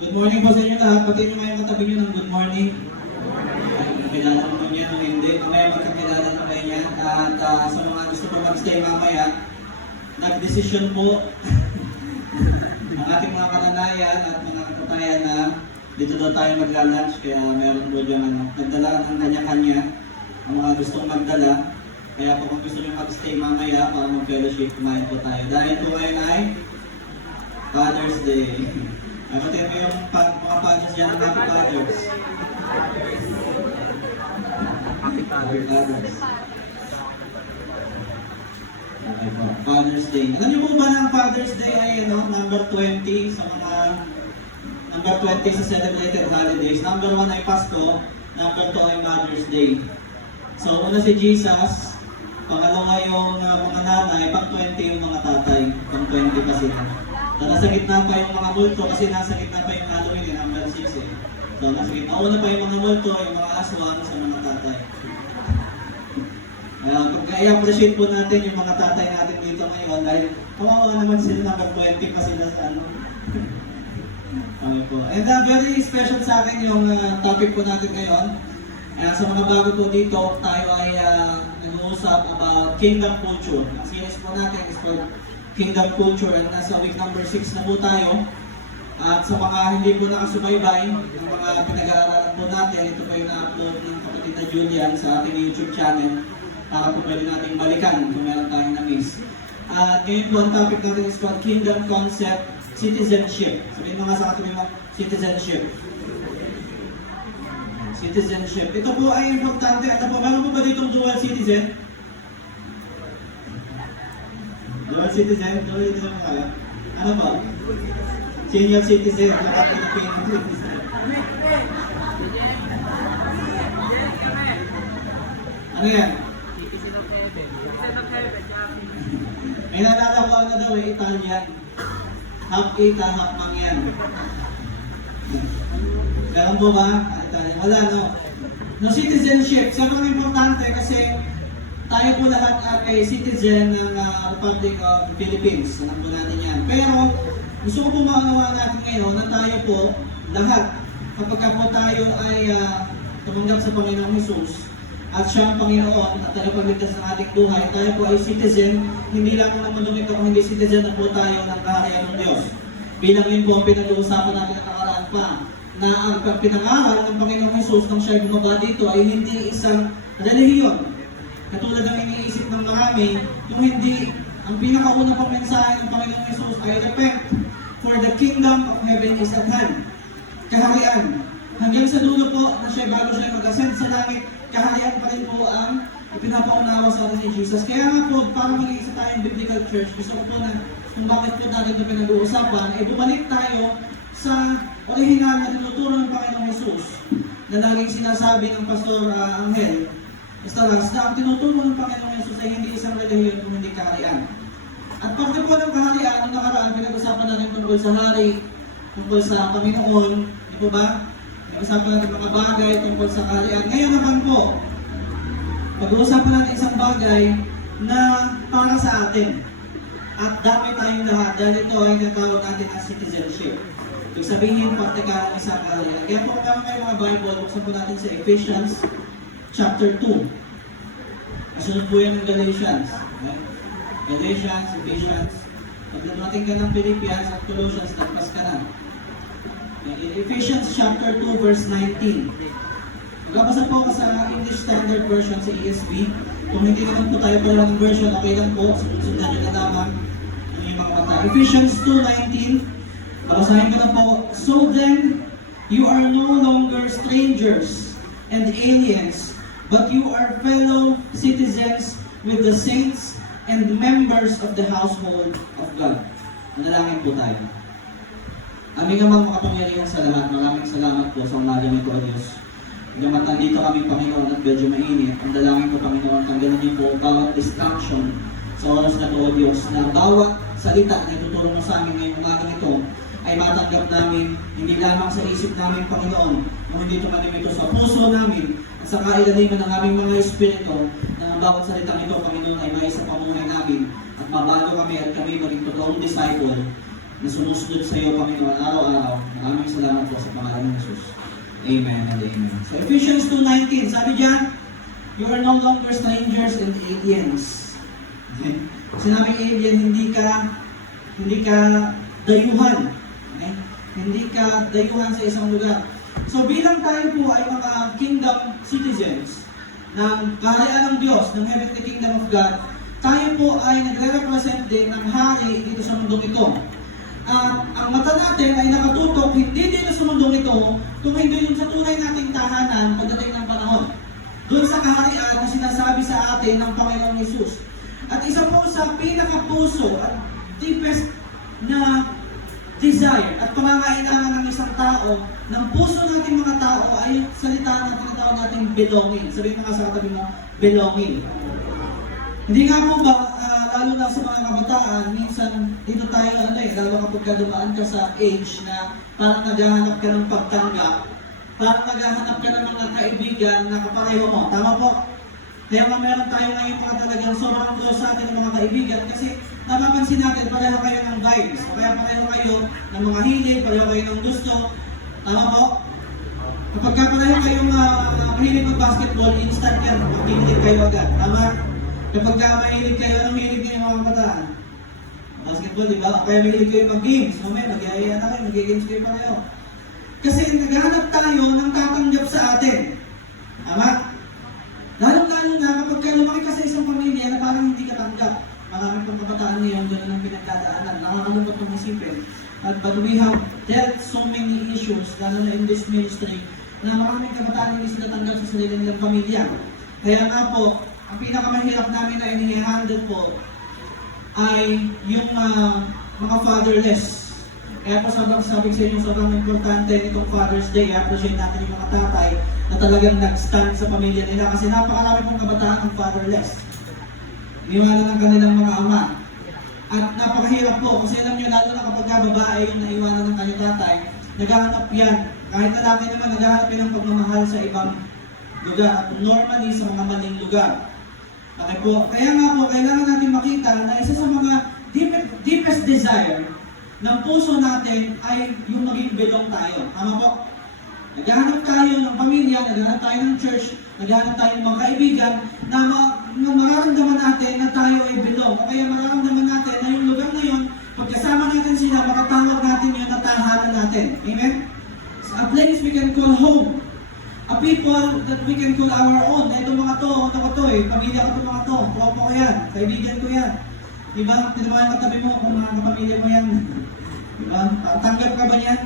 Good morning po sa inyo lahat. Pati nyo ngayon katabi nyo ng good morning. Kilala mo nyo nung hindi. Mamaya magkakilala na kayo yan. At sa mga gusto po mag-stay mamaya, nag-decision po ang ating mga kananayan at mga kapatayan na dito daw tayo magla-lunch. Kaya meron po dyan nagdala ng kanya-kanya ang mga gustong magdala. Kaya po kung gusto nyo mag-stay mamaya para mag-fellowship, kumain po tayo. Dahil po ngayon ay Father's Day. Pati mo yung mga fathers dyan ng Happy Fathers. Happy Fathers. Okay po. Father's Day. Alam niyo po ba na ang Father's Day ay number 20 sa mga number 20 sa celebrated holidays. Number 1 ay Pasko, number 2 ay Mother's Day. So una si Jesus, pangalawa yung mga nanay, pang 20 yung mga tatay, pang 20 pa sila. So nasa gitna pa yung mga multo kasi nasa gitna pa yung Halloween, number 6 eh. So nasa gitna, una pa yung mga multo, yung mga aswang sa mga tatay. Pagka-i-appreciate po natin yung mga tatay natin dito ngayon dahil kawawa naman sila, number 20 pa sila sa ano. Okay po. And very special sa akin yung topic po natin ngayon. Sa mga bago po dito, tayo ay nag-uusap about kingdom culture. Ang series po natin is for kingdom culture and nasa week number 6 na po tayo. At sa mga hindi po nakasubaybay, ng mga pinag-aaralan po natin, ito po yung na-upload ng kapatid na Julian sa ating YouTube channel para po pwede natin balikan kung meron tayong na-miss. At ngayon po ang topic natin is called kingdom concept, citizenship. Sabihin mo nga sa katuloy mo, citizenship. Citizenship. Ito po ay importante. At po, meron po ba ditong dual citizen? Dual citizen? Dual citizen mo kaya? Ano po? Senior citizen. Lahat Filipino citizen. Ano yan? Citizen of heaven. Citizen of heaven. May natatawa na daw eh, Italian. Half Ita, half Mangyan. Meron po ba? Wala, no? No, citizenship. Sa mga importante kasi tayo po lahat ay citizen ng Republic of Philippines. Alam po natin yan. Pero gusto ko po maunawaan natin ngayon na tayo po lahat kapag po tayo ay tumanggap sa Panginoong Jesus at siya ang Panginoon at tagapagligtas ng ating buhay, tayo po ay citizen. Hindi lang ng mundong ito kung hindi citizen na po tayo ng kaharian ng Diyos. Bilang yun po ang pinag-uusapan natin at nakaraan pa na ang pinangaral ng Panginoong Jesus nang siya bumaba dito ay hindi isang relihiyon. Katulad ng iniisip ng marami, kung hindi ang pinakauna pang mensahe ng Panginoong Jesus ay repent, for the kingdom of heaven is at hand. Kaharian. Hanggang sa dulo po na siya bago siya mag-ascend sa langit, kaharian pa rin po ang ipinapaunawa sa atin ni Jesus. Kaya nga po, para maging isa tayong biblical church, gusto ko po na kung bakit po natin ito pinag-uusapan, ay bumalik tayo sa orihinal na tinuturo ng Panginoong Jesus na laging sinasabi ng Pastor Angel Estaras na ang tinuturo ng Panginoong Jesus ay hindi isang relihiyon kung hindi kaharian. At parte po ng kaharian, nung nakaraan, pinag-usapan natin tungkol sa hari, tungkol sa Panginoon, di po ba? Pinag-usapan natin mga bagay tungkol sa kaharian. Ngayon naman po, pag-uusapan natin isang bagay na para sa atin. At dami tayong lahat dahil ito ay natawag natin as citizenship. Ibig sabihin, parte ka ng isang kaharian. Kaya po kung kayo mga Bible, buksan po natin sa Ephesians chapter 2. Kasunod po yan ng Galatians. Okay? Galatians, Ephesians. Pag dumating ka ng Philippians at Colossians, nagpas ka na. In Ephesians chapter 2, verse 19. Magbabasa po ako sa English Standard Version, sa ESV. Kung hindi naman po tayo pala ng version, okay lang po. Sundan nyo na lamang yung mga mata. Ephesians 2:19. Babasahin ko na po. So then, you are no longer strangers and aliens, but you are fellow citizens with the saints and members of the household of God. Manalangin po tayo. Aming amang makapangyarihan sa lahat, maraming salamat po sa umaga nito, O Diyos. Hanggang nandito kami, Panginoon, at medyo mainit. Ang dalangin po, Panginoon, tanggalan niyo po bawat distraction sa oras na po, O Diyos, na bawat salita na itutulong mo sa amin ngayong umaga nito ay matanggap namin, hindi lamang sa isip namin, Panginoon, kung hindi tumanim ito sa puso namin at sa kailaliman ng aming mga espiritu na bawat salitang ito, Panginoon, ay may sa pamuhay namin at mabago kami at kami maging totoong disciple na sumusunod sa iyo, Panginoon, araw-araw. Maraming salamat po sa pangalan ng Jesus. Amen and amen. So Ephesians 2:19, sabi diyan, you are no longer strangers and aliens. Okay? Sinabing alien, hindi ka dayuhan. Okay? Hindi ka dayuhan sa isang lugar. So bilang tayo po ay mga kingdom citizens ng kaharian ng Diyos, ng heavenly kingdom of God, tayo po ay nagre-represent din ng hari dito sa mundong ito. Ang mata natin ay nakatutok hindi dito sa mundong ito, kung hindi yun sa tunay nating tahanan pagdating ng panahon. Doon sa kaharian na sinasabi sa atin ng Panginoong Hesus. At isa po sa pinakapuso at deepest na desire at pangangailangan ng isang tao, ng puso nating mga tao ay salita na tinatawag nating belonging. Sabihin mo nga sa katabi mo, belonging. Hindi nga po ba, lalo na sa mga kabataan, minsan dito tayo, lalo kapag dumaan ka sa age na parang naghahanap ka ng pagtanggap, parang naghahanap ka ng mga kaibigan na kapareho mo. Tama po? Kaya nga meron tayo ngayon mga talagang sobrang close sa atin ng mga kaibigan kasi napapansin natin pareho kayo ng vibes, kaya pareho kayo ng mga hilig, pareho kayo ng gusto. Tama po? Kapag pareho kayong mahilig mag-basketball, instant yan, makikilig kayo agad. Tama? Kapag mahilig kayo, anong hilig kayo mga kabataan? Basketball, di ba? Kaya mahilig kayo mag-games. Mamaya, mag-iaya na kayo, mag-games kayo pareho. Kasi naghahanap tayo ng tatanggap sa atin. Tama? Lalo-lalo na kapag lumaki ka sa isang pamilya na parang hindi ka tanggap. Maraming pang kabataan ngayon, gano'n ang pinagdadaanan. Nakakalungkot mong isipin. But we have dealt so many issues, lalo na in this ministry, na maraming kabataan hindi sila tanggap sa sarili nilang pamilya. Kaya nga po, ang pinakamahirap namin na ini-handle po ay yung mga fatherless. Kaya po sabi sa inyo, sobrang importante nitong Father's Day. Appreciate natin yung mga tatay na talagang nag-stand sa pamilya nila kasi napakarami pong kabataan ng fatherless. Iniwanan ng kanilang mga ama. At napakahirap po kasi alam nyo, lalo na kapag babae yung naiwanan ng kanyang tatay, naghahanap yan. Kahit lalaki naman, naghahanap yan ng pagmamahal sa ibang lugar at normally sa mga maling lugar. Okay po. Kaya nga po, kailangan natin makita na isa sa mga deepest desire ng puso natin ay yung maging belong tayo. Tama po? Naghahanap tayo ng pamilya, naghahanap tayo ng church, naghahanap tayo ng mga kaibigan na mararamdaman natin na tayo ay belong. O kaya mararamdaman natin na yung lugar na yun, pagkasama natin sila, makatawag natin yun na tahanan natin. Amen? So, a place we can call home. A people that we can call our own. Na itong mga to, pamilya ko itong mga to, tropa ko yan, kaibigan ko yan. Diba? Tinabayan katabi mo kung mga kapamilya mo yan. Diba? Tanggap ka ba yan?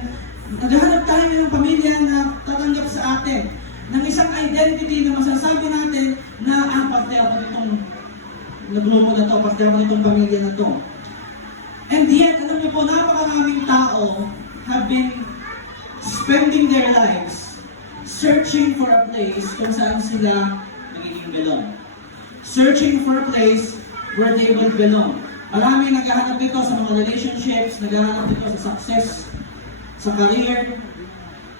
Naghahanap tayo ng pamilya na tatanggap sa atin. Ng isang identity na masasabi natin na parte ako nitong nagrupo na to, parte ako nitong pamilya na to. And yet, alam niyo po, napakaraming tao have been spending their lives searching for a place kung saan sila nagiging belong. Searching for a place where they will belong. Marami naghahanap dito sa mga relationships, naghahanap dito sa success, sa career,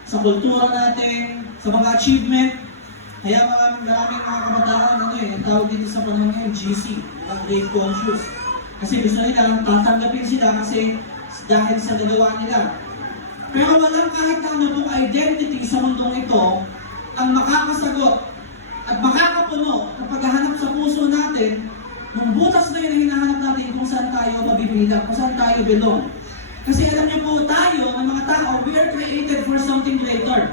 sa kultura natin, sa mga achievement. Kaya maraming mga kabataan, tawag dito sa panahon ngayon, GC, mga grade conscious. Kasi gusto nila, tatanggapin sila kasi dahil sa nagawa nila. Pero walang kahit ano pong identity sa mundong ito ang makakasagot at makakapuno kapag hahanap sa puso natin yung butas na yun ang hinahanap natin kung saan tayo mabibilang, kung saan tayo belong. Kasi alam niyo po tayo, ng mga tao, we are created for something greater.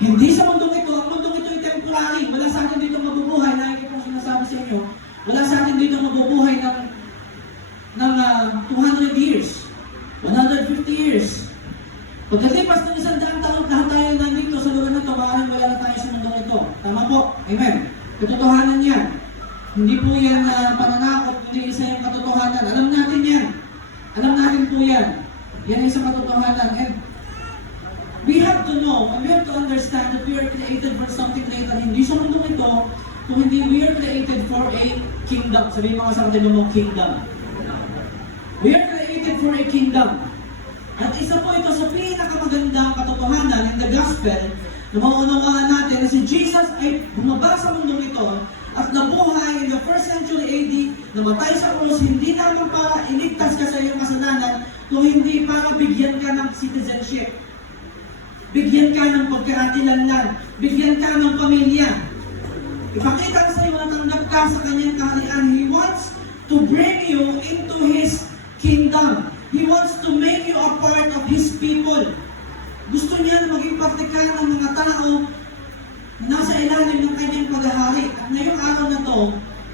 Hindi sa mundong ito, ang mundong ito ay temporary. Wala sa atin dito mabubuhay, lagi ko sinasabi sa inyo, wala sa atin dito mabubuhay ng 200 years, 150 years. Pagkalipas ng 100 taon, lahat tayo nandito sa lugar na ito, maaaring wala na tayo sa mundong ito. Tama po? Amen. Katotohanan yan. Hindi po yan pananakot, hindi isa yung katotohanan. Alam natin yan. Alam natin po yan. Yan yung sa katotohanan. And we have to know, and we have to understand that we are created for something greater. Hindi sa mundong ito, kung hindi we are created for a kingdom. Sabihin mga sa atin mo, kingdom. We are created for a kingdom. At isa po ito sa pinakamagandang katotohanan in the gospel na maunawaan natin na si Jesus ay bumaba sa mundong ito at nabuhay in the 1st century AD, namatay sa krus, hindi naman para iligtas ka sa iyong kasalanan, kung hindi para bigyan ka ng citizenship. Bigyan ka ng pagkakakilanlan. Bigyan ka ng pamilya. Ipakita sa iyo na tanggap ka sa kanyang kaharian. He wants to bring you into His kingdom. He wants to make you a part of His people. Gusto niya na maging parte ka ng mga tao na nasa ilalim ng kanyang paghahari. At ngayong araw na to,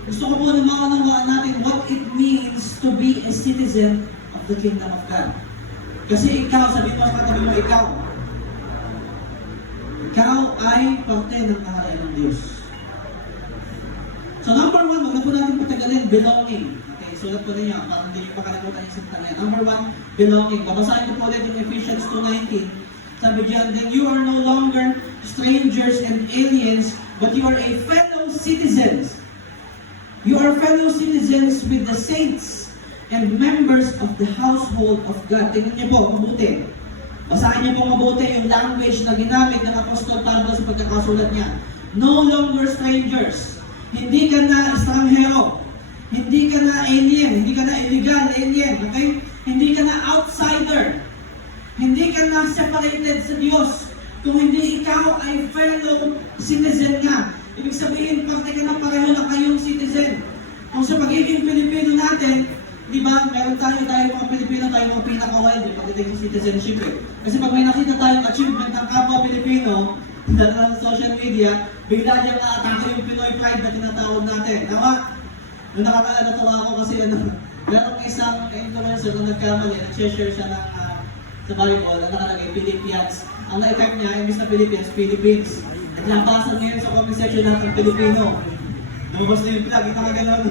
gusto ko po na maunawaan natin what it means to be a citizen of the kingdom of God. Kasi ikaw, sabi mo sa katabi mo, ikaw ay parte ng kaharian ng Diyos. So number one, wag na po natin patagalin, belonging. Okay, sulat po ninyo, para hindi nyo makalimutan yung salita niya. Number one, belonging. Babasahin ko po ulit yung Ephesians 2:19. Sabi diyan, then you are no longer strangers and aliens, but you are a fellow citizens. You are fellow citizens with the saints and members of the household of God. Tingnan niyo po, mabuti. Basahin niyo po mabuti yung language na ginamit ng Apostol Pablo sa pagkakasulat niya. No longer strangers. Hindi ka na estranghero. Hindi ka na alien. Hindi ka na illegal alien. Okay? Hindi ka na outsider. Hindi ka na separated sa Diyos. Kung hindi ikaw ay fellow citizen nga. Ibig sabihin, parte ka na pareho na kayong citizen. Kung sa pagiging Pilipino natin, di ba, meron tayo mga Pilipino, tayo mga pinaka-wild pagdating sa citizenship eh. Kasi pag may nakita tayong achievement ng kapwa Pilipino, dahil sa social media, bigla niyang naatake yung Pinoy pride na tinatawag natin. Tama? Nung natawa ako kasi merong isang influencer na nagkamali, nag-share siya ng sa Bible na nakalagay Philippians. Ang na-type niya, imbis na Philippines, Philippines. Naglabasan ngayon sa comment section natin Pilipino. Lumabas na yung vlog, ito ka gano'n.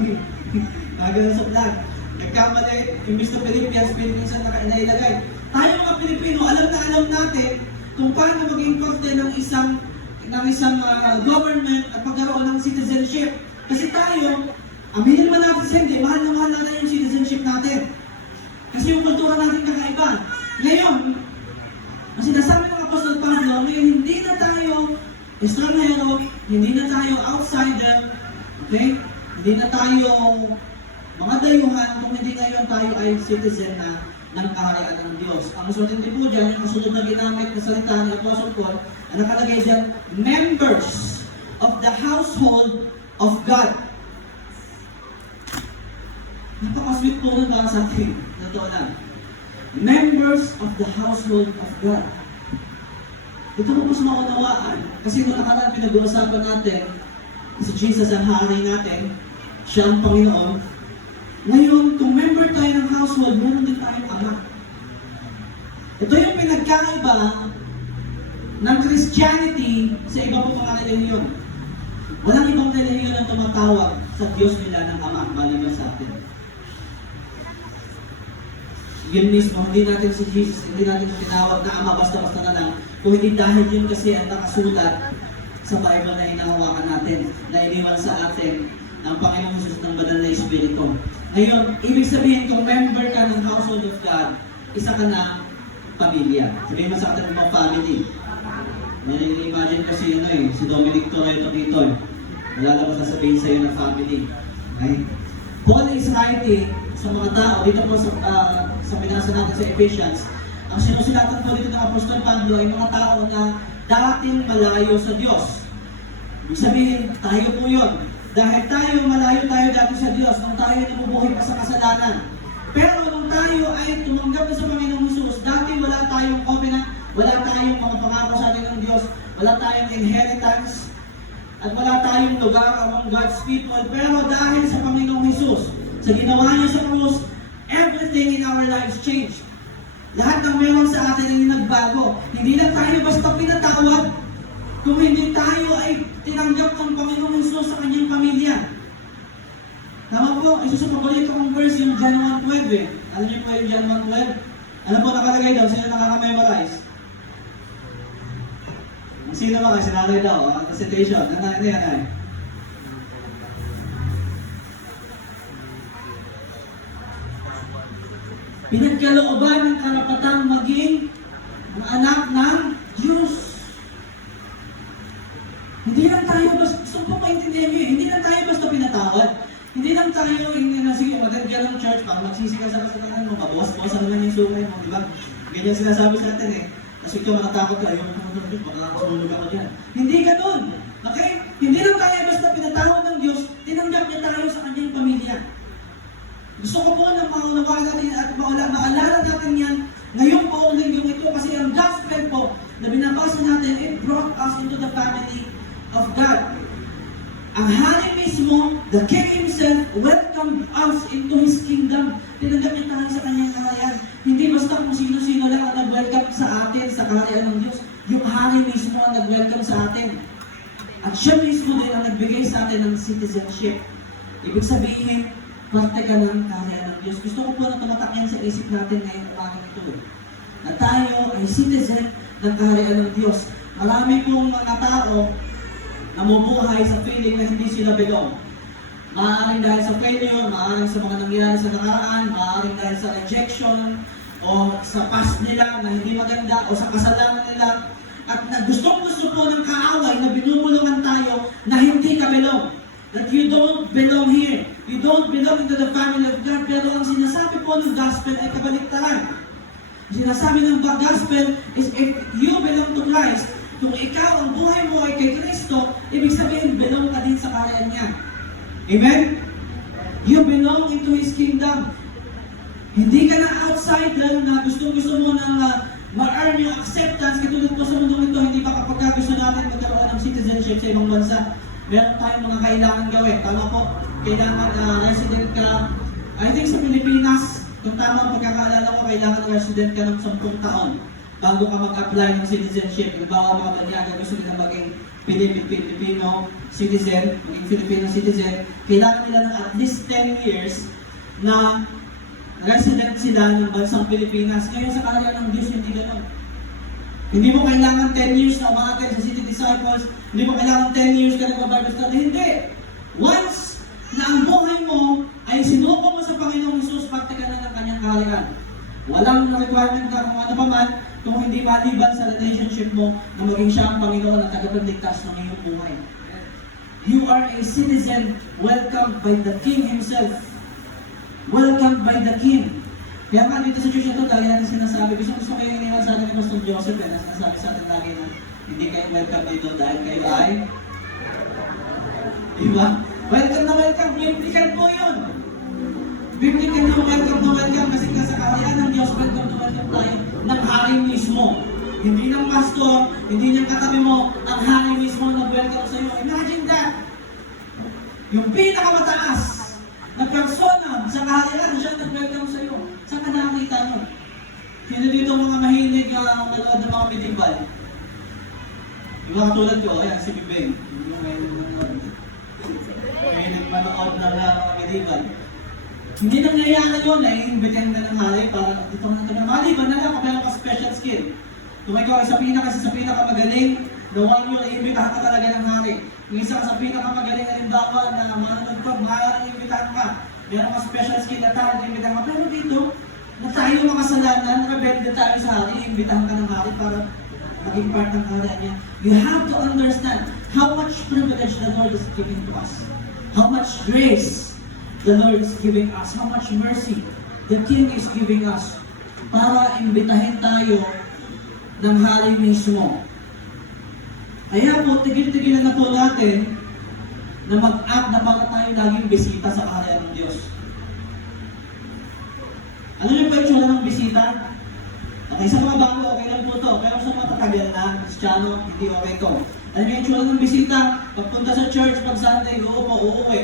Nakagano'n sa vlog. Nagkamali, imbis na Philippines, Philippines ang nailagay. Tayo mga Pilipino, alam na alam natin kung paano maging parte ng isang government at pagkaroon ng citizenship. Kasi tayo, aminin man natin sa hindi, mahal na mahal natin yung citizenship natin. Kasi yung kultura natin kakaiba. Ngayon, ang sinasabi ng Apostol Pablo, ngayon hindi na tayo estranghero, hindi na tayo outsider, okay? Hindi na tayo mga dayuhan, kung hindi ngayon tayo ay citizen na ng kaharian ng Diyos. Ang susunod din po dyan, yung kasunod na ginamit ng salita ni Apostle Paul, ang nakalagay dyan, members of the household of God. Napaka-sweet po nun para sa atin. Totoo lang. Members of the household of God. Ito po mas maunawaan. Kasi nung nakaraan pinag-uusapan natin, si Jesus ang hari natin, siya ang Panginoon. Ngayon, kung member tayo ng household, meron din tayong ama. Ito yung pinagkaiba ng Christianity sa iba po mga relihiyon. Walang ibang relihiyon ang tumatawag sa Diyos nila ng ama, maliban sa atin. Yun mismo, hindi natin si Jesus, hindi natin tinawag na ama basta-basta na lang, kung hindi dahil yun kasi ang nakasulat sa Bible na hinahawakan natin, na iniwan sa atin ang Panginoong Jesus ng Banal na Espiritu. Ngayon, ibig sabihin, kung member ka ng household of God, isa ka na pamilya. Sabihin mo sa atin mga family. Yan yung imagine kasi yun si Dominic Torreto dito. Malalabas na sabihin sa iyo na family. Okay? Paul is writing sa mga tao, dito po sa binasa natin sa Ephesians, ang sinusulatan po dito ng Apostol Pablo ay mga tao na dating malayo sa Diyos. Ibig sabihin, tayo po yun. Dahil malayo tayo dati sa Diyos, nung tayo nabubuhay pa sa kasalanan. Pero nung tayo ay tumanggap na sa Panginoong Jesus, dati wala tayong covenant, wala tayong mga pangako sa atin ng Diyos, wala tayong inheritance, at wala tayong lugar among God's people. Pero dahil sa Panginoong Jesus, sa ginawa niya sa krus, everything in our lives changed. Lahat ng meron sa atin ay nagbago. Hindi na tayo basta pinatawad kung hindi tayo ay tinanggap ng Panginoong Jesus sa kanyang pamilya. Tama po, isa sa paborito kong verse yung John 1:12 eh. Alam niyo po yung John 1:12? Ano po nakalagay daw? Sino nakaka-memorize? Sino ba kasi nanay daw? Recitation. Ano yan ay? Pinagkalooban ng karapatang maging ang anak ng Diyos. Hindi lang tayo basta, gusto ko maintindihan nyo hindi lang tayo basta pinatawad. Hindi lang tayo, sige, maganda ng church, para magsisi ka sa kasalanan mo, mabawas-bawasan naman yung sumay mo, di ba? Ganyan sinasabi sa atin eh. Kasi ikaw nakatakot ka, yung baka nakasulog ako dyan. Hindi ganun. Okay? Hindi lang tayo basta pinatawag ng Diyos, tinanggap niya tayo sa kanyang pamilya. Gusto ko po na maunawaan natin at maalala natin yan ngayong buong linggong ito kasi ang gospel po na binabasa natin, it brought us into the family of God. Ang hari mismo, the King Himself, welcomed us into His kingdom. Tinanggap niya tayo sa kanyang kaharian. Hindi basta kung sino-sino lang ang nag-welcome sa atin sa kaharian ng Diyos. Yung hari mismo ang nag-welcome sa atin. At siya mismo din ang nagbigay sa atin ng citizenship. Ibig sabihin, parte ka ng kaharian ng Diyos. Gusto ko po na tumatak yan sa isip natin ngayong umaga ito. Na tayo ay citizen ng kaharian ng Diyos. Marami pong mga tao namumuhay sa feeling na hindi sila belong. Maaaring dahil sa failure, maaaring sa mga nangyayari sa nakaraan, maaaring dahil sa rejection, o sa past nila na hindi maganda, o sa kasalanan nila, at na gustong-gusto po ng kaaway na binubulungan tayo na hindi ka belong. That you don't belong here. You don't belong into the family of God. Pero ang sinasabi po ng gospel ay kabaliktaran. Sinasabi ng gospel is if you belong to Christ, kung ikaw ang buhay mo ay kay Kristo, ibig sabihin belong ka din sa kaharian niya. Amen? You belong into His kingdom. Hindi ka na outsider na gusto mo nang ma-earn yung acceptance. Katulad po sa mundong ito, hindi pa kapag gusto natin magkaroon ng citizenship sa ibang bansa. Meron tayong mga kailangan gawin. Tama po, kailangan resident ka. I think sa Pilipinas, kung tama ang pagkakaalala ko, kailangan resident ka ng 10 taon bago ka mag-apply ng citizenship. Halimbawa mga banyaga, gusto nila maging Filipino citizen, maging Filipino citizen, kailangan nila ng at least 10 years na resident sila ng bansang Pilipinas. Ngayon sa kaharian ng Diyos, hindi gano'n. Hindi mo kailangan 10 years na umaatid sa City Disciples, hindi mo kailangan 10 years ka nag-Bible study. Hindi! Once na ang buhay mo ay sinuko mo sa Panginoong Jesus, parte ka na ng kanyang kaharian. Walang requirement ka kung ano pa man, kung hindi maliban sa relationship mo na maging siya ang Panginoon at tagapagligtas ng iyong buhay. You are a citizen welcomed by the King Himself. Welcomed by the King. Kaya nga dito sa church ito, lagi natin sinasabi, gusto kayo iniwan sa atin ni Pastor Joseph, na sinasabi sa atin lagi na hindi kayo welcome dito dahil kayo ay diba? Welcome na welcome, biblical po yun. Biblical yung welcome na welcome kasi sa kaharian ng Diyos, welcome na welcome tayo ng hari mismo. Hindi ng pastor, hindi ng katabi mo, ang hari mismo nag-welcome sa iyo. Imagine that! Yung pinakamataas na persona sa kaharian, siya nag-welcome sa iyo. Saan ka nakakita nyo? Sino dito mga mahilig manood ng mga medieval? Yung mga tulad ko, ayan, si Bibeng. Yung mahilig manood. Mahilig manood ng mga medieval. Hindi nangyayari yun, i-invitein ka ng hari para dito na maliban na lang kung meron ka special skill. Kung ikaw ay sa pinakamagaling, the one yun, i-invitahan ka talaga ng hari. Kung isa ka sa pinakamagaling halimbawa na manonood ko, maaaring i-invitahan ka. Meron ka special skill na tao, i-invitahan ka. Pero dito, na tayo makasalanan, rebelde tayo sa hari, i-invitahan ka ng hari para maging part ng hari niya. You have to understand how much privilege the Lord is giving to us. How much grace the Lord is giving us, how much mercy the King is giving us para imbitahin tayo ng hari mismo. Kaya po, tigil-tigilan na po natin na mag-act na para tayo laging bisita sa kaharian ng Diyos. Ano yung pwede ng bisita? Okay, sa mga bago, okay lang po to. Pero sa mga tatagal na, Kristiyano, hindi okay to. Ano yung itsura ng bisita? Pagpunta sa church, pag Sunday, uuwi.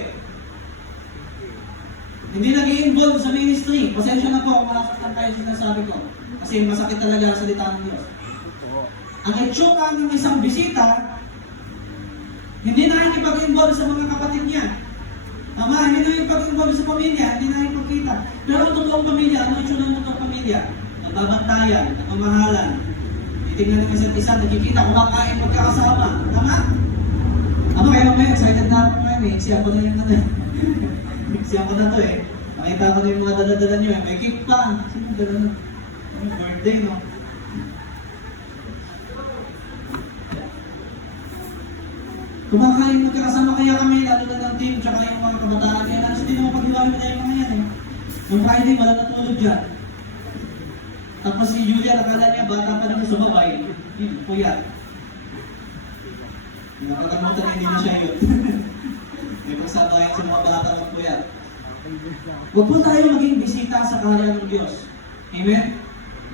Hindi nag-i-involve sa ministry. Pasensya na po kung makakasaktan kayo sinasabi ko. Kasi masakit talaga ang salita ng Diyos. Ang itsura ng isang bisita, hindi nakikipag-involve sa mga kapatid niya. Tama, hindi nakikipag-involve sa pamilya, hindi nakikipagkita. Pero ang totoong pamilya, ano itsura ng totoong pamilya? Nagbabantayan, nagmamahalan. Titingnan ng isa't isa, nakikita, kumakain, magkakasama. Tama? Ano kaya mamaya, excited na ako ngayon eh. Siya ko na yung ano. Siya ko na to eh. Nakita ko na yung mga dala-dala niyo eh. May cake pa. Sino dala na? Ano, birthday, no? Kumakain, magkakasama kaya kami, lalo na ng team, tsaka yung mga kabataan. Kaya lang, hindi naman pag-iwalay na yung mga yan eh. Yung Friday, wala natulog dyan. Tapos si Julia, nakala niya, bata pa naman sumabay. Yun, puyat. Nakakalimutan hindi na siya yun. May pagsabayan sa mga bata ng puyat. Huwag po tayo maging bisita sa kaharian ng Diyos. Amen?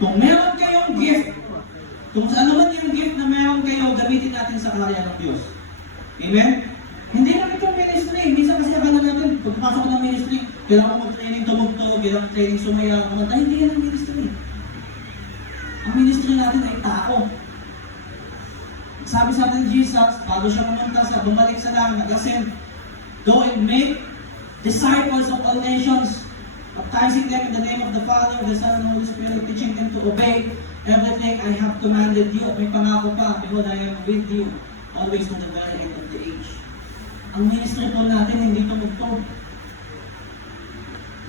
Kung meron kayong gift, kung ano man yung gift na meron kayo, gamitin natin sa kaharian ng Diyos. Amen? Hindi lang itong ministry. Minsan kasi akala natin, pagpasok ng ministry, kailangan mo mag-training tumugtog, kailangan training sumaya, kumanta. Hindi yan ang ministry. Ang ministry natin ay tao. Sabi sa atin Jesus, bago siya pumunta sa bumalik sa langit, nag-ascend, go and make disciples of all nations, baptizing them in the name of the Father, the Son, and the Holy Spirit, teaching them to obey everything I have commanded you. May pangako pa, behold, I am with you, always to the very end of the age. Ang ministry po natin, hindi tumugtog.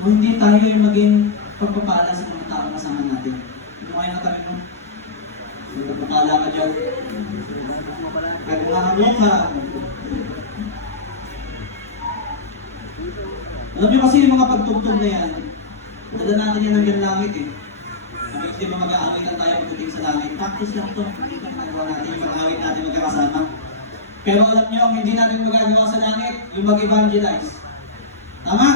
Kung hindi tayo yung maging pagpapala sa mga tao kasama natin. Kumain na kami mo. Pagpapala ka dyan. Kahit mga ka. Alam niyo kasi yung mga pagtugtog na yan, dala natin yan hanggang langit eh. Kung hindi ba mag-aawitan tayo pagdating sa langit, practice lang ito. Ginagawa natin yung mag-aawit natin magkakasama. Pero alam niyo, ang hindi natin magagawa sa langit, yung mag-evangelize. Tama?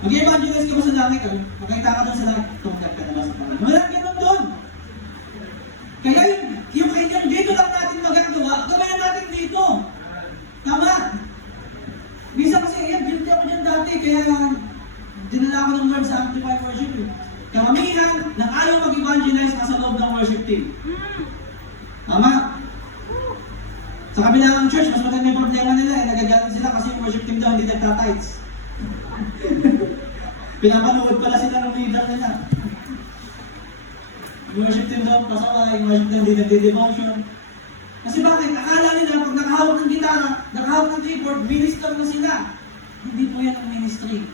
Mag-evangelize ka ba sa langit? Makita ka doon sa langit, tungkad ka na ba sa Panginoon? Walang ganun doon! Kaya yung kanyang dito lang natin magagawa, gawin natin dito. Tama? Minsan kasi, guilty ako dyan dati, kaya dinala ako ng Lord sa Amplified Worship Team. Karamihan ng ayaw mag-evangelize nasa loob ng worship team. Tama? Sa kabilang church, mas maganda yung problema nila, nagagalit sila kasi yung worship team daw hindi nagtatights. Pinapanood pala sila ng leader nila. Yung worship team daw pasaway, yung worship team hindi nagdi-devotion. Kasi bakit? Akala nila pag nakahawak ng gitara, nakahawak ng keyboard, minister na sila. Hindi po yan ang ministry.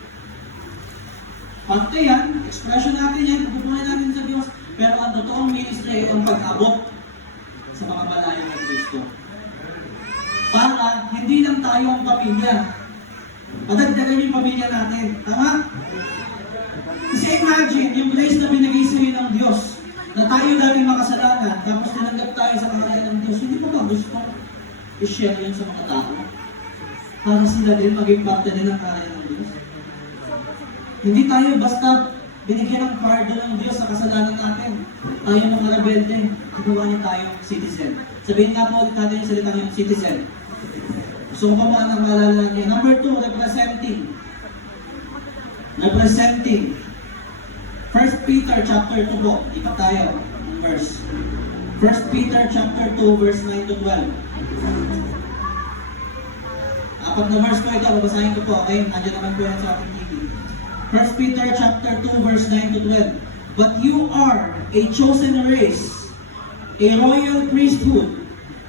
Pagto yan, expression natin yan, pupunin natin sa Diyos, pero ang totoong ministry ay ang pag-abot sa mga malayo ng Kristo. Para hindi lang tayo ang pamilya. Padagdagan yung pamilya natin. Tama? Kasi imagine, yung grace na binigay sa iyo ng Diyos, na tayo dating makasalanan, tapos tinanggap tayo sa kaharian ng Diyos, hindi mo ba gusto i-share yun sa mga tao? Para sila din maging parte din ng kaharian ng Diyos. Hindi tayo basta binigyan ng fardo ng Diyos sa kasalanan natin. Tayo mga rebelde, ginawa niya tayong citizen. Sabihin nga po ulit natin yung salita ng citizen. So kung ano ang maalala niya. Number 2, representing. Representing. 1 Peter chapter 2 po. Ipa tayo ng verse. 1 Peter chapter 2 verse 9 to 12. Apat na verse ko ito. Babasahin ko po. Okay? Nandiyan naman po yan sa ating TV. 1 Peter chapter 2 verse 9 to 12. But you are a chosen race, a royal priesthood,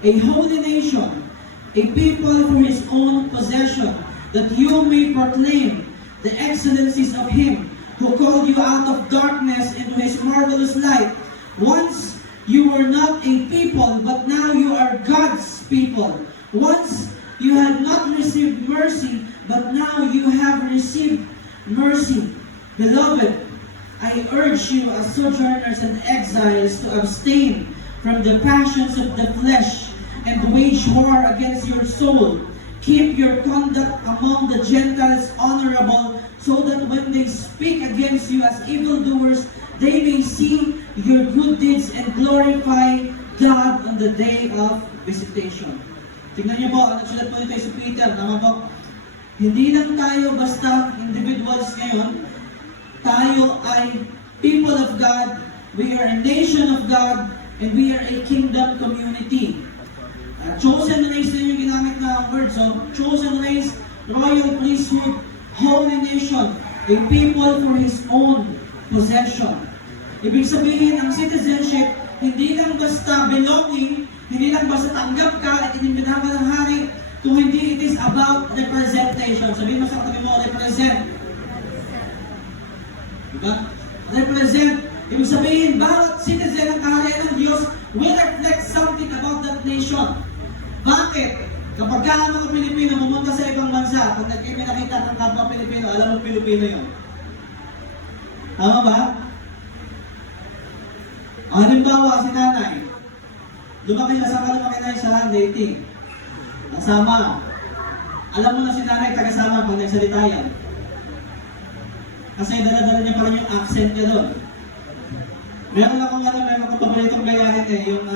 a holy nation, a people for His own possession, that you may proclaim the excellencies of Him who called you out of darkness into His marvelous light. Once you were not a people, but now you are God's people. Once you had not received mercy, but now you have received mercy. Beloved, I urge you as sojourners and exiles to abstain from the passions of the flesh and wage war against your soul. Keep your conduct among the Gentiles honorable, so that when they speak against you as evildoers, they may see your good deeds and glorify God on the day of visitation. Tingnan niyo po, ang nagsulat po nito si Peter, tama po? Hindi lang tayo basta individuals ngayon, tayo ay people of God, we are a nation of God, and we are a kingdom community. Chosen race din yung ginamit na word. So, chosen race, royal priesthood, holy nation, a people for His own possession. Ibig sabihin, ang citizenship, hindi lang basta belonging, hindi lang basta tanggap ka at inimbitahan ka ng hari, kung hindi it is about representation. Sabihin mo sa katabi mo, represent. Diba? Represent. Ibig sabihin, bawat citizen ng kaharian ng Diyos will reflect something about that nation. Bakit? Kapag ang mga Pilipino pumunta sa ibang bansa, pag kayo nakita ng kapwa Pilipino, alam mo Pilipino yun. Tama ba? Halimbawa, si nanay, lumaki na siya, dating. Kasama. Alam mo na si nanay, tagasama pag nagsalita yan. Kasi dala-dala niya pa rin yung accent niya doon. Meron akong paboritong gayahin yung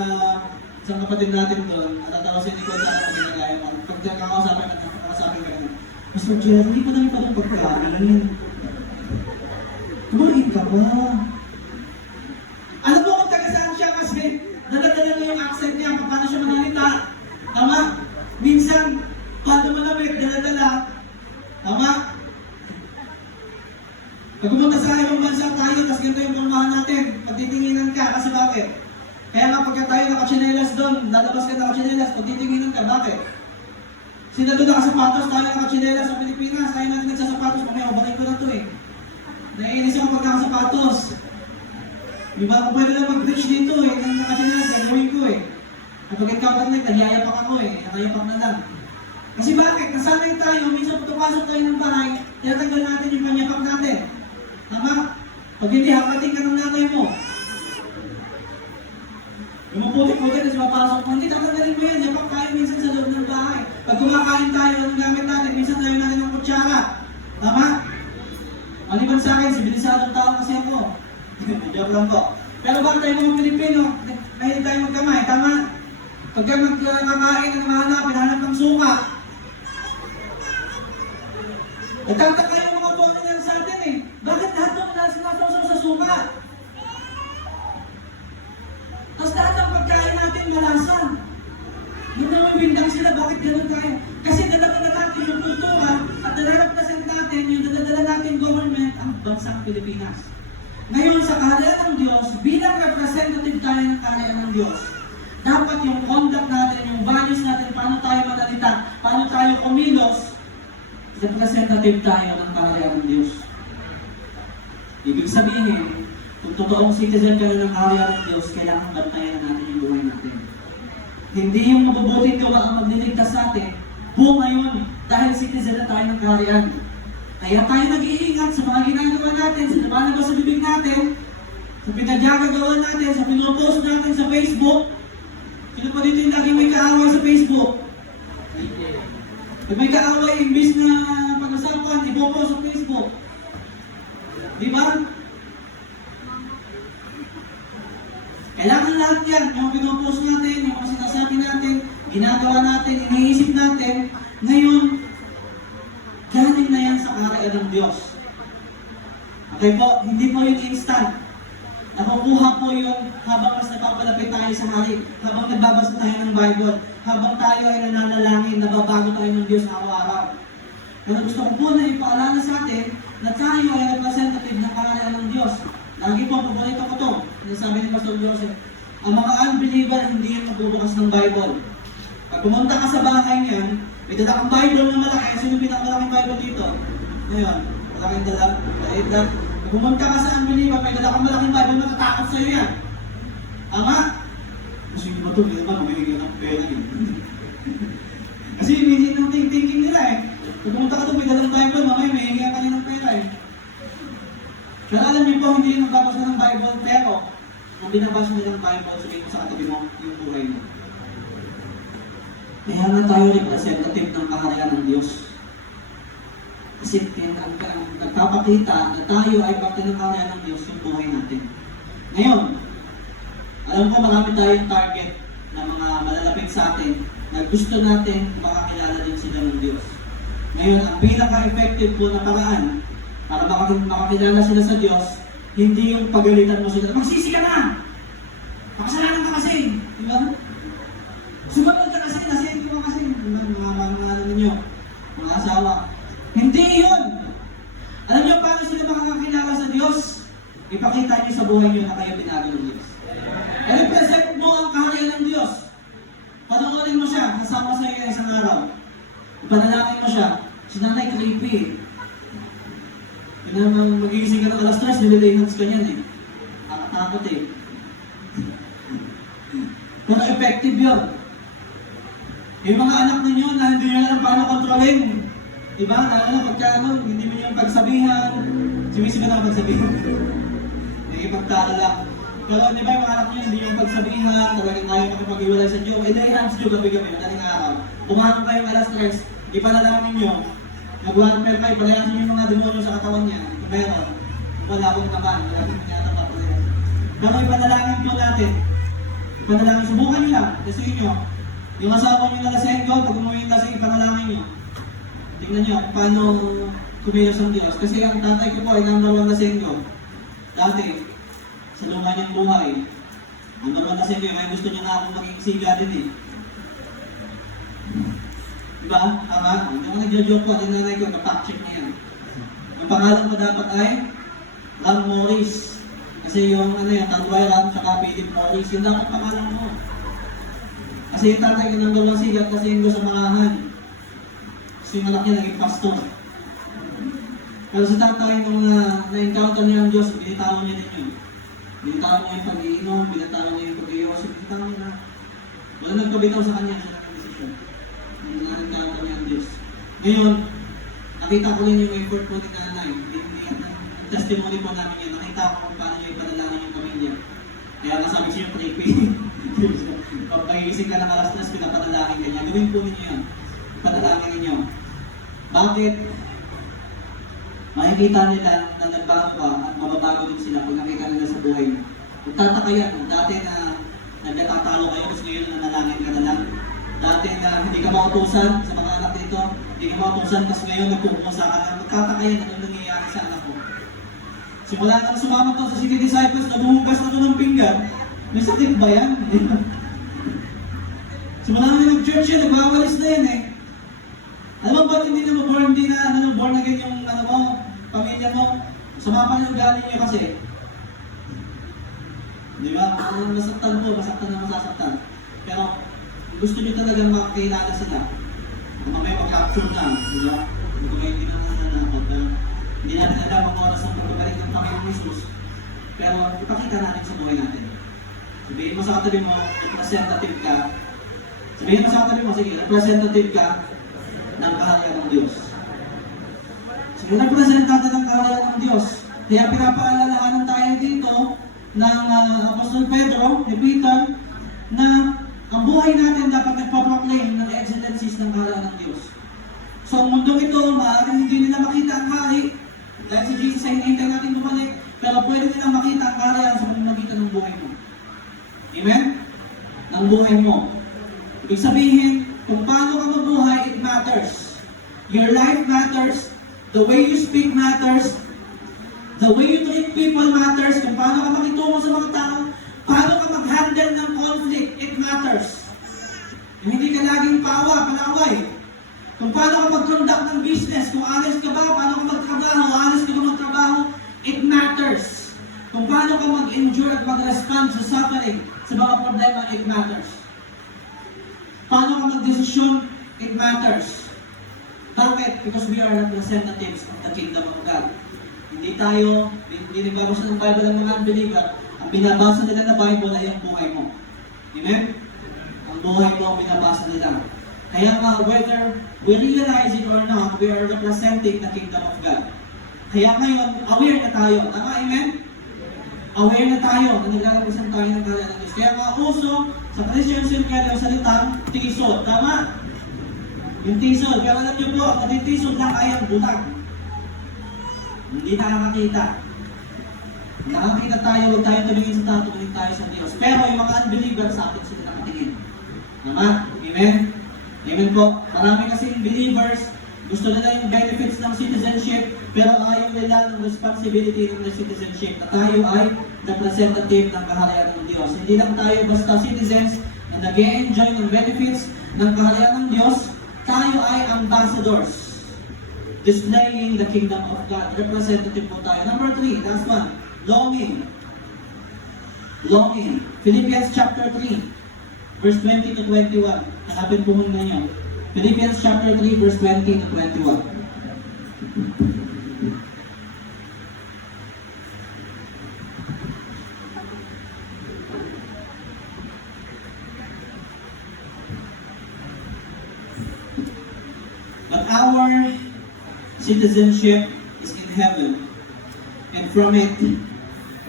isang kapatid natin doon, at tatawa si Nicole sa akin ginagaya mo. Pag kakakausapin ka naman, Mr. Jerry, hindi pa namin pa itong pagkain. Kumain ka ba? Alam mo kung taga saan siya kasi dala-dala na yung accent niya, paano siya manalita. Tama? Minsan, paano malamig, dala-dala. Tama? Pag pumunta sa ibang bansa tayo, tapos ganito yung pulmahan natin, pagtitinginan ka, kasi bakit? Kaya nga pagka tayo nakachinelas doon, lalabas ka nakachinelas, pagtitinginan ka, bakit? Sila doon nakasapatos, tayo nakachinelas sa Pilipinas, tayo natin nagsasapatos, mamaya ubakin ko na to eh. Naiinis ako pag nakasapatos. Di ba ako pwede lang mag-preach dito eh, nang nakachinelas, gagawin ko eh. Kapag ikaw connect, nagyayapak ako eh, nakayapak na lang. Kasi bakit? Nasanay tayo, minsan pagpapasok tayo ng bahay, tinatanggal natin yung panyapak natin. Tama? Pag hindi, hakating ka ng nanay mo. Yung maputik-putik na sumapasok mo, hindi tatanggalin mo yan, yapak tayo minsan sa loob ng bahay. Pag kumakain tayo, anong gamit natin? Minsan tayo natin ng kutsara. Tama? Maliban sa akin, sibilisadong tao kasi ako. Joke lang po. Pero bakit tayo mga Pilipino, mahilig tayo magkamay, tama? Pagka magkakain ng mahanap, hinahanap ng suka. Nagtataka yung mga foreigner sa atin eh. Bakit lahat ng sinasawsaw sa suka? Tapos lahat ng pagkain natin malasa. Nung namibindang sila, bakit ganun tayo? Kasi dala-dala natin yung kultura at nare-represent natin yung dala-dala natin government ang bansang Pilipinas. Ngayon, sa kaharian ng Diyos, bilang representative tayo ng kaharian ng Diyos, dapat yung conduct natin, yung values natin, paano tayo manalita, paano tayo kumilos, representative tayo ng kaharian ng Diyos. Ibig sabihin, kung totoong citizen ka na ng kaharian ng Diyos, kailangan bantayan natin yung buhay natin. Hindi yung mabubuting gawa ang magliligtas sa atin, buong ngayon, dahil citizen na tayo ng kaharian. Kaya tayo nag-iingat sa mga ginagawa natin, sa lumalabas sa bibig natin, sa pinagyagagawa natin, sa pinupost natin sa Facebook. Sino pa dito yung laging may kaaway sa Facebook? Pag may kaaway, imbis na pag-usapan, ipopost sa Facebook. Di ba? Kailangan lahat yan, yung pinupost natin, yung mga sinasabi natin, ginagawa natin, iniisip natin, ngayon, galing na yan sa kaharian ng Diyos. Okay po, hindi po yung instant. Nakukuha po yun habang mas napapalapit tayo sa hari, habang nagbabasa tayo ng Bible, habang tayo ay nananalangin, nababago tayo ng Diyos araw-araw. Kaya gusto ko po na ipaalala sa atin na tayo ay representative ng kaharian ng Diyos. Lagi po, paborito ko to. Sabi ni Pastor Joseph, ang mga unbeliever hindi yung magbubukas ng Bible. Pag pumunta ka sa bahay niyan, may dala kang Bible na malaki. Sino pinakamalaking Bible dito? Ngayon, malaking dala, maliit lang. Pag pumunta ka sa unbeliever, may dala kang malaking Bible, matatakot sa'yo yan. Ama? Kasi hindi ba ito, hindi naman, humihingi ng pera yun. Kasi hindi ng thinking nila eh. Pag pumunta ka doon, may dalang Bible, mamaya may hingi ka ng pera eh. Kaya alam niyo po, hindi yung magbabasa ng Bible, pero kung binabasa nila ng Bible, sabihin mo sa katabi mo, yung buhay mo. Kaya na tayo representative ng kaharian ng Diyos. Kasi nagpapakita na tayo ay parte ng kaharian ng Diyos yung buhay natin. Ngayon, alam ko marami tayong target na mga malalapit sa atin na gusto natin makakilala din sila ng Diyos. Ngayon, ang pinaka-effective po na paraan para makakilala sila sa Diyos, hindi yung pagalitan mo sila. Magsisi ka na! Makasalanan ka kasi! Diba? Sumunod ka kasi, nasihin ko kasi. Mga ninyo, mga asawa. Hindi yun! Alam niyo paano sila makakakilala sa Diyos? Ipakita niyo sa buhay niyo na kayo pinago ng Diyos. I-represent mo ang kaharian ng Diyos. Panoorin mo siya, kasama sa iyo isang araw. Ipanalangin mo siya. Si nanay creepy. Magigising ka ng alas 3, nililinghans ka niyan eh. Nakatakot eh. Kung effective yun. Yung mga anak ninyo na hindi nyo alam paano kontrolin. Diba? Lalo na pagka hindi mo yung pagsabihan. Sumisigaw na pagsabihan. Nakikipagtalo lang. Pero di ba yung mga anak nyo, hindi yung pagsabihan, talagang ayaw makipag-iwalay sa Diyo. Eh, dahil hands Diyo gabi-gabi, madaling araw. Pumahan kayo alas 3, di pa nalaman nyo. Nag-1 kayo, palayasin yung mga demonyo sa katawan niya. Kung meron, wala akong naman, wala akong mangyata pa. Pero ipanalangin po natin. Ipanalangin, subukan nyo lang, kasi nyo. Yung asawa nyo na lasenggo, pag umuwi yung laseng, ipanalangin nyo. Tingnan nyo kung paano kumilos ang Diyos. Kasi ang tatay ko po ay number 1 lasenggo. Dati, sa luma niyang buhay. Number 1 lasenggo, may gusto niya nga akong maging siga din eh. Diba? Tama? Hindi ako nagjo-joke po. Ang nanay ko, na-fact-check niya yan. Ang pangalan ko dapat ay Ram Morris. Kasi yung ano yan, Tanduay Ram, tsaka Philip Morris. Yun dapat pangalan ko. Kasi yung tatay ko number 1 sigat kasi yung sa Marahan. Kasi yung anak niya naging pastor. Pero sa tatay, nung na-encounter niya ang Diyos, binitawan niya din yun. Binitawan niya yung pag-iinom, binitawan niya yung pag-iosip, binitawan niya na. Wala nagpabitaw sa kanya, siya nag-decision. Na-encounter niya ang Diyos. Ngayon, nakita ko rin yung effort po ni nanay. Ang testimony po namin yun, nakita ko kung paano niya ipanalangin yung pamilya. Kaya nasabi siya yung trippy. Pag mahigising ka ng alas 3, pinapanalangin ka niya. Gawin po ninyo yan. Panalangin ninyo. Bakit? Makikita nila na nagbago ka at mababago din sila pag nakita nila sa buhay mo. Magtataka yan. Dati na nagtatatalo kayo kasi ngayon nanalangin ka na lang. Dati na hindi ka mautusan sa mga anak dito. Hindi ka mautusan kasi ngayon nagpupusa ka na. Magtataka yan anong nangyayari sa anak ko. Simula nang sumama to sa City Disciples, nabuhugas na to ng pinggan. May sakit ba yan? Simula nang nag-church yan, nagwawalis na yan eh. Alam mo ba't hindi na born again yung pamilya mo? Sumama na yung galing nyo kasi. Di ba? Kung masaktan po, masaktan na masasaktan. Pero gusto nyo talagang makakilala sila. Kung mamaya mag-capture na, di ba? Kung mamaya hindi na nananakot. Hindi natin alam ang oras ng pagbabalik ng Panginoong Jesus. Pero ipakita natin sa buhay natin. Sabihin mo sa katabi mo, representative ka. Sabihin mo sa katabi mo, sige, representative ka ng kaharian ng Diyos. So, representative ng kaharian ng Diyos. Kaya pinapaalalahanan tayo dito ng Apostol Pedro, ni Peter, na ang buhay natin dapat nagpaproclaim ng excellencies ng kaharian ng Diyos. So, ang mundo ito, maaaring hindi nila makita ang hari, dahil si Jesus ay hinihintay natin bumalik, pero pwede nila makita ang kaharian sa pamamagitan ng buhay mo. Amen? Ng buhay mo. Ibig sabihin, kung paano ka mabuhay, it matters. Your life matters. The way you speak matters. The way you treat people matters. Kung paano ka makitungo sa mga tao, paano ka mag-handle ng conflict, it matters. Kung hindi ka laging palaway. Kung paano ka mag-conduct ng business, kung honest ka ba, paano ka magtrabaho, honest ka ba magtrabaho, it matters. Kung paano ka mag-endure at mag-respond sa suffering, sa mga problema, it matters. Paano ka mag-desisyon? It matters. Bakit? Because we are representatives of the kingdom of God. Hindi nagbabasa ng Bible ang mga unbeliever. Ang binabasa nila na Bible ay ang buhay mo. Amen? Ang buhay mo ang binabasa nila. Kaya nga, whether we realize it or not, we are representing the kingdom of God. Kaya ngayon, aware na tayo. Tama? Amen? Aware na tayo na nagre-represent tayo ng kaharian ng Diyos. Kaya nga uso sa Christian circle yung salitang tisod. Tama? Yung tisod. Pero alam niyo po, na yung tisod lang ay ang bulag. Hindi nakakakita. Nakakita tayo, huwag tayo tumingin sa tao, tumingin tayo sa Diyos. Pero yung mga unbelievers sa atin sila nakatingin. Tama? Amen? Amen po. Marami kasing believers, gusto nila yung benefits ng citizenship, pero ayaw nila ng responsibility ng citizenship na tayo ay representative ng kaharian ng Diyos. Hindi lang tayo basta citizens na nag-e-enjoy ng benefits ng kaharian ng Diyos, tayo ay ambassadors, displaying the kingdom of God. Representative po tayo. Number 3, last one, longing. Longing. Philippians chapter 3. Verse 20 to 21. Hanapin po muna niyo. Philippians chapter 3, verse 20 to 21. But our citizenship is in heaven, and from it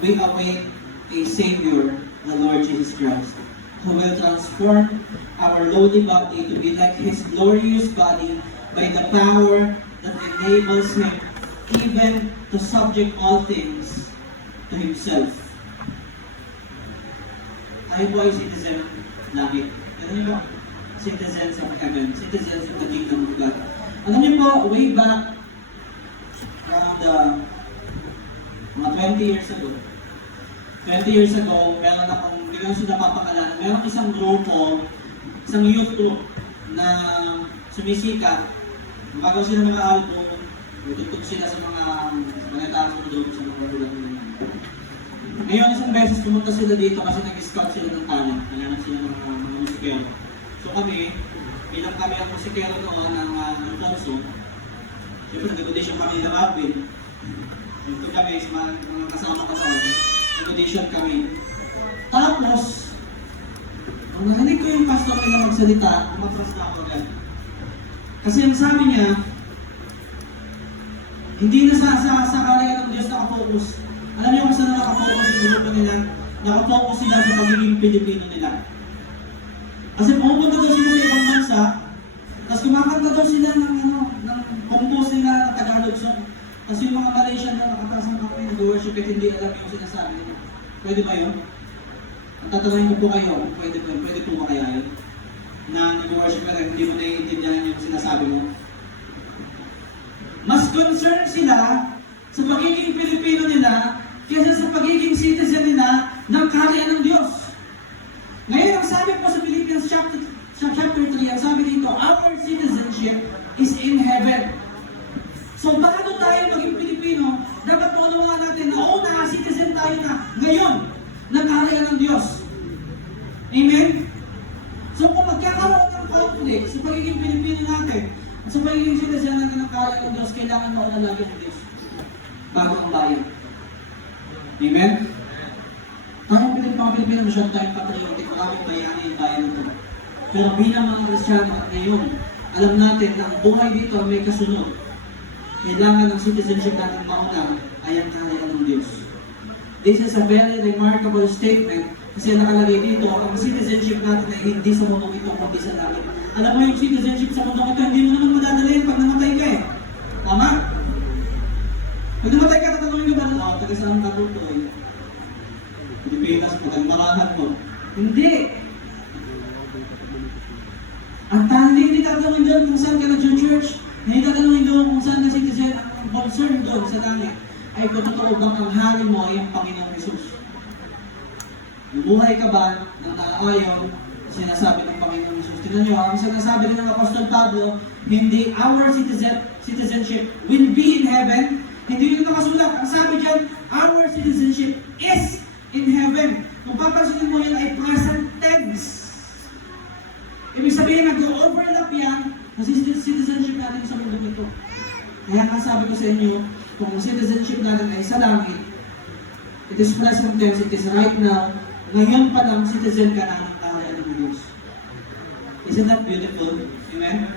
we await a Savior, the Lord Jesus Christ, who will transform our lowly body to be like His glorious body by the power that enables Him even to subject all things to Himself. Tayo po ay citizen ng langit. Alam niyo ba? Citizens of heaven, citizens of the kingdom of God. Alam niyo po, way back around mga 20 years ago, meron akong, hindi ko siya napapakalala, meron isang grupo, isang youth group na sumisika, magagawa sila ng mga album, tutugtog sila sa mga taas ko doon, sa mga gulat nila. Ngayon, isang beses pumunta sila dito kasi nag-scout sila ng talent, kailangan sila ng mga musikero. So kami, bilang kami ang musikero noon ng Alfonso, siyempre nag-audition kami ng Alvin. Ito kami, sa mga kasama ko noon, nag-audition kami. Tapos, nung narinig ko yung pastor nila magsalita, umatras na ako agad. Kasi ang sabi niya, hindi na sa karaya ng Diyos nakafocus. Alam niyo kung saan nakafocus yung grupo nila? Nakafocus sila sa pagiging Pilipino nila. Kasi pumunta daw sila sa ibang bansa, tapos kumakanta daw sila ng compose nila ng Tagalog song. Kasi yung mga Malaysian na nakataas ng kape, nag-worship at hindi alam yung sinasabi nila. Pwede ba yun? Ang tatanungin ko po kayo, pwede po ba kaya yun? Na nag-worship at hindi mo naiintindihan yung sinasabi mo? Mas concerned sila sa pagiging Pilipino nila kaysa sa pagiging citizen nila ng kaharian ng Diyos. Ngayon, ang sabi po sa Philippians chapter 3, ang sabi dito, our citizenship is in heaven. So, bago tayo maging Pilipino, dapat maunawaan natin na una, citizen tayo na ngayon ng kaharian ng Diyos. Amen? So, kung magkakaroon ng conflict sa pagiging Pilipino natin, at sa pagiging citizen ng kaharian ng Diyos, kailangan mauna lagi ng Diyos bago ang bayan. Amen? Tayong mga Pilipino, masyadong tayong patriotic, maraming bayani yung bayan nito. Pero bilang mga Kristiyano at ngayon, alam natin na ang buhay dito ay may kasunod. Kailangan ng citizenship natin mauna ay ang kaharian ng Diyos. This is a very remarkable statement kasi nakalagay dito, ang citizenship natin ay hindi sa mundong ito, kundi sa langit. Alam mo yung citizenship sa mundong ito, hindi mo naman madadalhin pag namatay ka eh. Tama? Pag namatay ka, tatanungin ka ba, taga saan ka po eh? Pilipinas, pagkalmarahan mo. Hindi. Ang hindi tatanungin doon kung saan ka na-church, hindi tatanungin doon kung saan ka citizen, ang concern doon sa langit ay kung totoo bang ang hari mo ay ang Panginoong Jesus. Bumuhay ka ba ng naayon sinasabi ng Panginoong Jesus? Tignan nyo, ang sinasabi din ng Apostol Pablo, hindi our citizenship will be in heaven. Hindi yun nakasulat. Ang sabi dyan, our citizenship is in heaven. Kung papansinin mo yan ay present tense. Ibig sabihin, nag-overlap yan kasi citizenship natin sa mundo nito. Kaya nga sabi ko sa inyo, kung citizenship natin ay sa langit, it is present tense, it is right now, ngayon pa lang citizen ka na ng kaharian ng Diyos. Isn't that beautiful? Amen?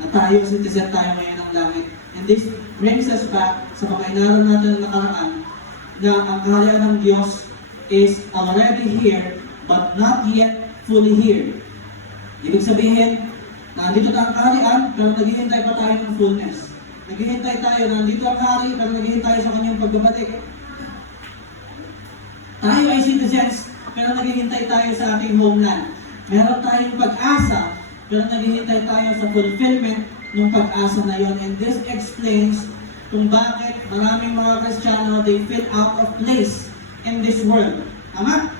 Na tayo, citizen tayo ngayon ng langit. And this brings us back sa mga inaral natin na nakaraan na ang kaharian ng Diyos is already here but not yet fully here. Ibig sabihin, nandito na ang kaharian pero naghihintay pa tayo ng fullness. Naghihintay tayo, nandito ang hari pero naghihintay sa kanyang pagbabalik. Tayo ay citizens pero naghihintay tayo sa ating homeland. Meron tayong pag-asa pero naghihintay tayo sa fulfillment ng pag-asa na yon. And this explains kung bakit maraming mga Kristiyano, they feel out of place in this world. Tama?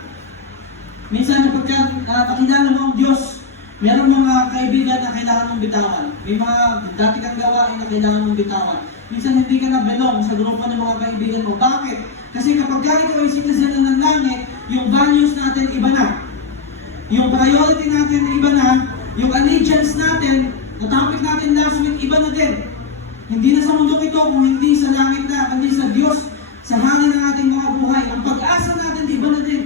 Minsan kapag nakilala mo ang Diyos, meron mga kaibigan na kailangan mong bitawan. May mga dati kang gawain na kailangan mong bitawan. Minsan hindi ka na belong sa grupo ng mga kaibigan mo. Bakit? Kasi kapag ikaw ay citizen ng langit, yung values natin iba na. Yung priority natin iba na. Yung allegiance natin, na topic natin last week, iba na din. Hindi na sa mundo ito, kung hindi sa langit na, kundi sa Diyos, sa hari ng ating mga buhay. Ang pag-asa natin, iba na din.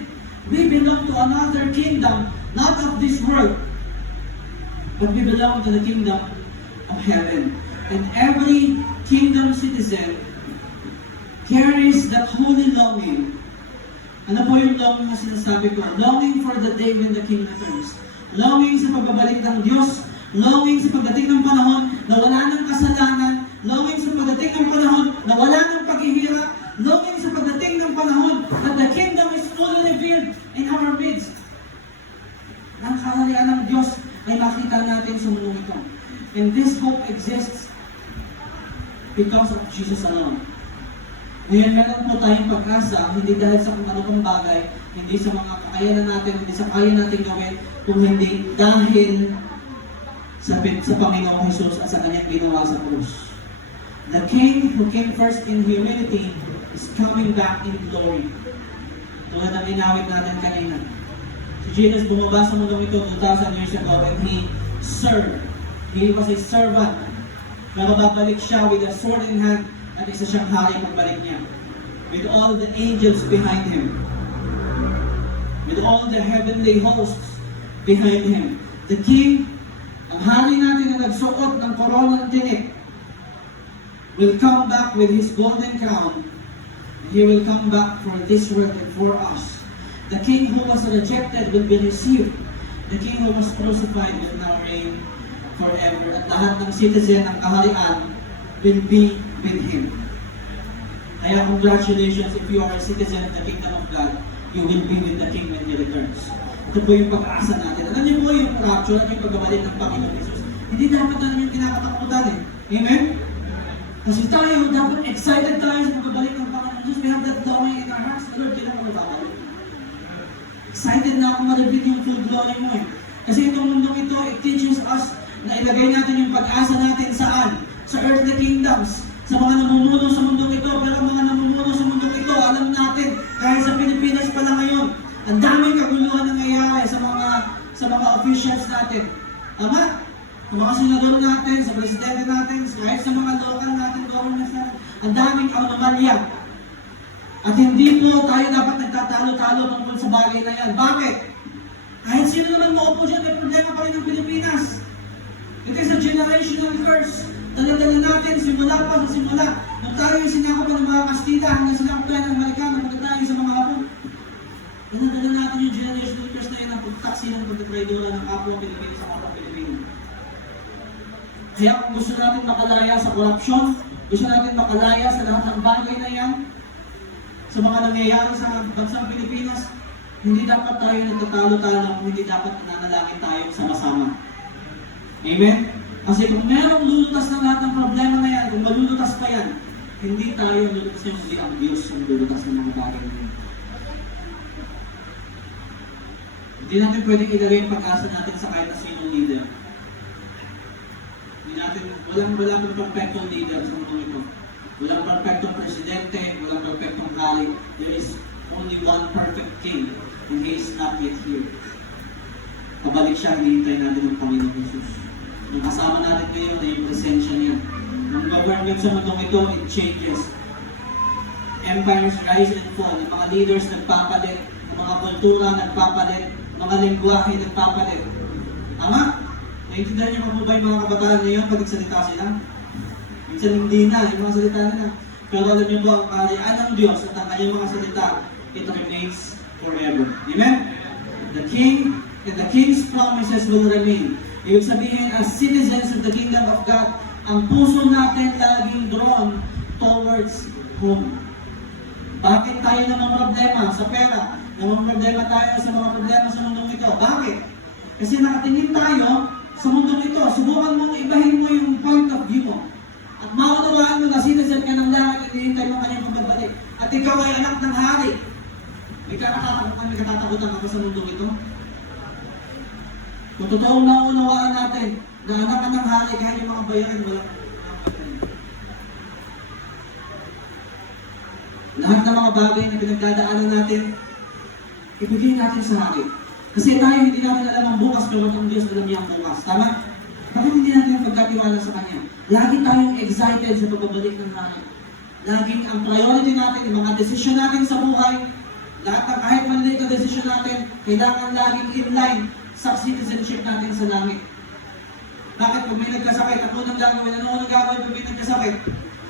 We belong to another kingdom, not of this world, but we belong to the kingdom of heaven. And every kingdom citizen carries that holy longing Ano po yung longing na sinasabi ko? Longing for the day when the King returns. Longing sa pagbabalik ng Diyos. Longing sa pagdating ng panahon na wala ng kasalanan. Longing sa pagdating ng panahon na wala ng paghihirap. Longing sa pagdating ng panahon that the kingdom is fully revealed in our midst. Ang kaharian ng Diyos ay makita natin sa mundong ito. And this hope exists because of Jesus alone. Ngayon, meron po tayong pag-asa, hindi dahil sa kung ano pang bagay, hindi sa mga kakayanan natin, hindi sa kaya natin gawin, kung hindi dahil sa Panginoong Jesus at sa kanyang ginawa sa krus. The King who came first in humility is coming back in glory. Tulad ng inawit natin kanina. Si Jesus bumaba sa mundong ito 2,000 years ago and He served. He was a servant. Pero babalik siya with a sword in hand at isa siyang hari pagbalik niya. With all the angels behind Him. With all the heavenly hosts behind Him. The King, ang hari natin na nagsuot ng korona ng tinik, will come back with His golden crown. He will come back for this world and for us. The King who was rejected will be received. The King who was crucified will now reign forever. At lahat ng citizen ng kaharian will be with Him. Kaya congratulations if you are a citizen of the kingdom of God, you will be with the King when He returns. Ito po yung pag-aasa natin. Alam niyo po yung rapture at yung pagbabalik ng Panginoon Jesus. Hindi dapat natin yung kinakatakutan eh. Amen? Kasi tayo, dapat excited tayo sa pagbabalik ng Panginoon Jesus. We have that longing in our hearts. The Lord, kailan mo babalik? Excited na ako ma-reveal yung full glory mo eh. Kasi itong mundong ito, it teaches us na ilagay natin yung pag-asa natin saan? Sa earthly kingdoms, sa mga namumuno sa mundong ito. Pero ang mga namumuno sa mundong ito, alam natin, kahit sa Pilipinas pa lang ngayon, ang daming kaguluhan nangyayari sa mga officials natin. Tama? Sa mga senador natin, sa presidente natin, kahit sa mga local natin, governments natin, ang daming anomalya. At hindi po tayo dapat nagtatalo-talo tungkol sa bagay na yan. Bakit? Kahit sino naman maupo dyan, may problema pa rin ng Pilipinas. It is a generational curse. Dala-dala natin, simula pa sa simula. Nung tayo yung sinakop ng mga Kastila, hanggang sinakop tayo ng Amerikano, hanggang tayo sa mga Hapon. Dala-dala natin yung generational curse na yan ang pagtaksi ng pagtatraidora ng kapwa Pilipino sa kapwa Pilipino. Kaya kung gusto natin makalaya sa korupsyon, gusto natin makalaya sa lahat ng bagay na yan, sa mga nangyayari sa bansang Pilipinas, hindi dapat tayo nagtatalo-talo, hindi dapat nananalangin tayo sama-sama. Amen? Kasi kung merong lulutas ng lahat ng problema na yan, kung malulutas pa yan, hindi tayo lulutas yung hindi ang Diyos yung lulutas ng mga bagay na yan. Hindi natin pwedeng ilagay yung pag-asa natin sa kahit na sinong leader. Hindi natin, walang perfectong leader sa mundo ito. Walang perfectong presidente, walang perfectong hari. There is only one perfect king, and He is not yet here. Pabalik siya, hinihintay natin ng Panginoon Jesus. Yung kasama natin ngayon ay yung presensya niya. Yung government sa mundong ito, it changes. Empires rise and fall. Yung mga leaders nagpapalit, yung mga kultura nagpapalit, mga lingwahe nagpapalit. Tama? Naintindihan niyo po ba yung mga kabataan ngayon pag nagsalita sila? Minsan hindi na, yung mga salita nila. Pero alam niyo po, ang kaharian ng Diyos at ang kanyang mga salita, it remains forever. Amen? The King and the King's promises will remain. Ibig sabihin, as citizens of the kingdom of God, ang puso natin laging drawn towards home. Bakit tayo namang problema sa pera? Namang problema tayo sa mga problema sa mundong ito. Bakit? Kasi nakatingin tayo sa mundong ito. Subukan mong ibahin mo yung point of view mo. At maunawaan mo na citizen ka ng langit at hinihintay mo kanyang pagbabalik. At ikaw ay anak ng hari. May katatakutan ka ba sa mundong ito? Kung totoong naunawaan natin na anak ka ng hari, kahit yung mga bayaran, walang lahat ng mga bagay na pinagdadaanan natin, ibigay natin sa hari. Kasi tayo hindi natin alam ang bukas, pero ang Diyos alam niya ang bukas. Tama? Bakit hindi natin pagkatiwala sa Kanya? Lagi tayong excited sa pagbabalik ng hari. Laging ang priority natin, yung mga desisyon natin sa buhay, lahat ng kahit maliit na desisyon natin, kailangan laging inline sa citizenship natin sa langit. Bakit? Pag may nagkasakit, ano nang gagawin? Ano nang gagawin pag may nagkasakit?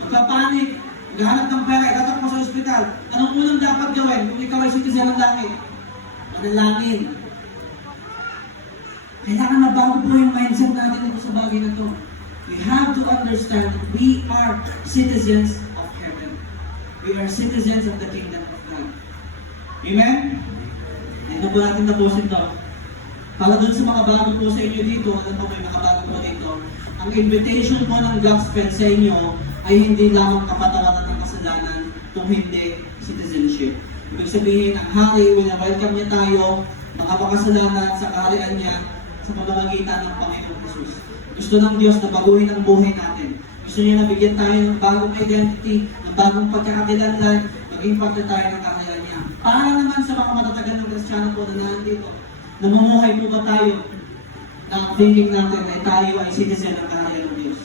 Magpapanik, maghahanap ng pera, itatak mo sa ospital, anong unang dapat gawin kung ikaw ay citizen ng langit? Manalangin. Kailangan mabago po yung mindset natin ito sa bagay na to. We have to understand that we are citizens of heaven. We are citizens of the kingdom of God. Amen? Ito po natin tapusin to. Para dun sa mga bago po sa inyo dito, alam po may mga bago po dito, ang invitation po ng gospel sa inyo ay hindi lamang kapatawaran ng kasalanan, kung hindi citizenship. Ibig sabihin, ang hari, welcome niya tayo, makapakasalanan sa kaharian niya sa pamamagitan ng Panginoong Jesus. Gusto ng Diyos na baguhin ang buhay natin. Gusto niya na bigyan tayo ng bagong identity, ng bagong pagkakakilanlan, maging parte tayo ng kaharian niya. Para naman sa mga matatagal ng Kristiyano po na nandito, namumuhay po ba tayo na ang thinking natin ay tayo ay citizen ng kaharian ng Diyos?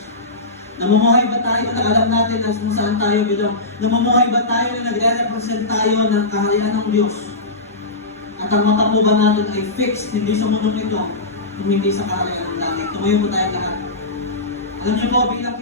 Namumuhay ba tayo na alam natin na kung saan tayo bilang? Namumuhay ba tayo na nagre-represent tayo ng kaharian ng Diyos? At ang mata po ba natin ay fixed, hindi sa mundong ito, kung hindi sa kaharian ng langit? Tumayo po tayo lahat. Alam niyo po, bilang